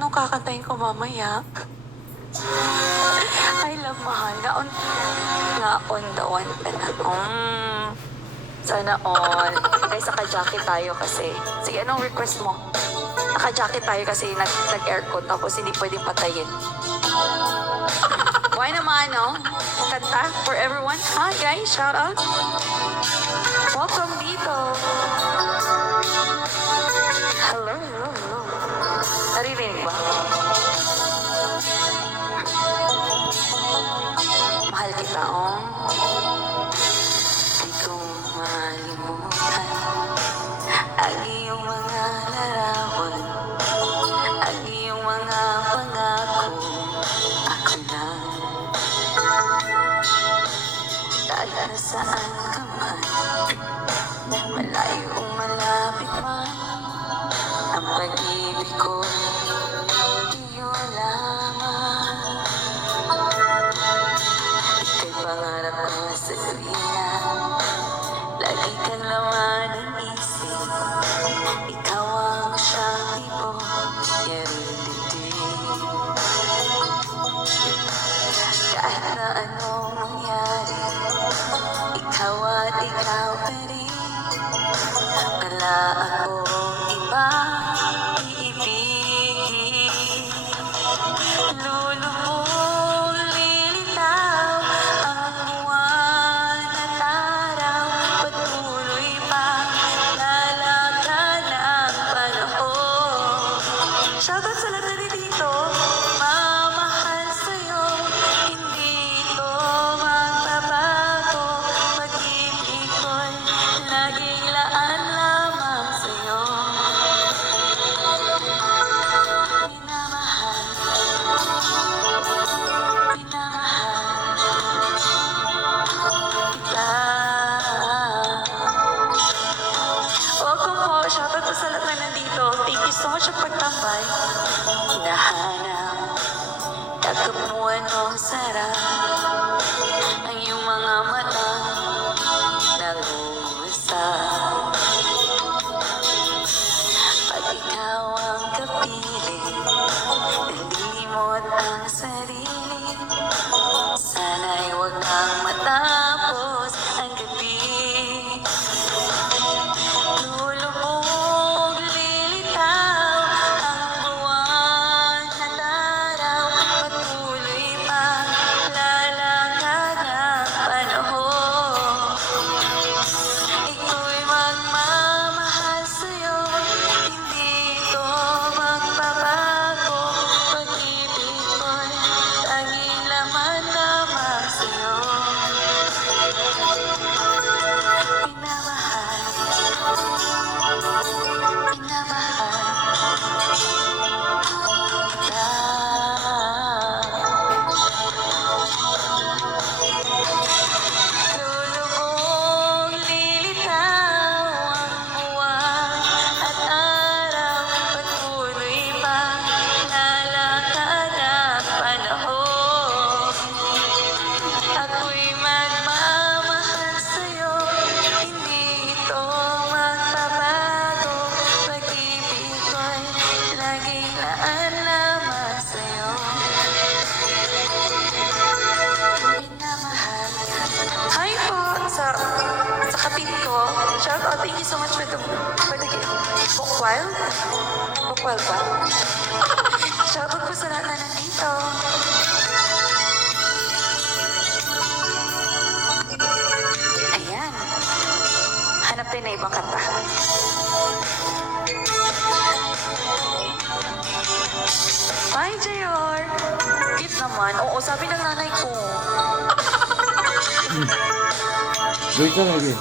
Sino kakantayin ko mamaya? I love mahal. Naon dawan ka na. Sana all. Guys, naka-jacket tayo kasi. Sige, anong request mo? Naka-jacket tayo kasi nag-aircon tapos hindi pwedeng patayin. Why naman, no? Kanta for everyone. Hi guys, shout out. Welcome dito. Hello, hello, hello. Naririnig ba? Mahal kita, oh. Di ko malimutan ang iyong mga larawan, ang iyong mga pangako. Ako lang, kahit nasaan ka man, malayo o malapit man, ang pag-ibig ko iyo lamang. Ika'y pangarap ko sa tuwina, lagi kang laman ng isip. Ikaw ang siyang tipo, yarin-dibdib. Kahit na anong mangyari, ikaw at ikaw pa rin. Wala akong ibang iibigin. Lulubog, lilitaw ang buwan at araw. Patuloy pa lalakad ang panahon. Shoutout sa lahat na dito. Mamahal sa'yo, hindi ito magbabago. Pag-ibig ko'y laging laan lamang sa'yo. Minamahal, kita. Welcome po. Shoutout po sa lahat na nandito. Thank you so much sa pagtambay. Hinahanap, tagkapuan mong sarap, ang iyong mga mata nag-uusap. Pag ikaw ang kapiling, nalimot ang sarili, sana'y huwag kang matapos ang gabi. Lulubog, lilitaw ang buwan at araw. Patuloy pa lalakad ang panahon. Iko'y magmamahal sa'yo, hindi ito magbabago. Pag-ibig ko'y tanging laman lamang sa'yo. Minamahal, kita. Lulubog, lilitaw ang buwan at araw. Patuloy pa lalakad ang panahon. Ako'y magmamahal sa'yo, hindi ito magbabago. Pag-ibig ko'y laging laan lamang sa'yo. Minamahal. Hi po sa kapit ko. Shout out, thank you so much for the Bukwal? Bukwal ba? Shout out po sa lahat na nandito. Ayan. Hanap tayo na ibang kanta. Hi, Jayor. Cute naman. Oo, sabi ng nanay ko. Doon ka lagi.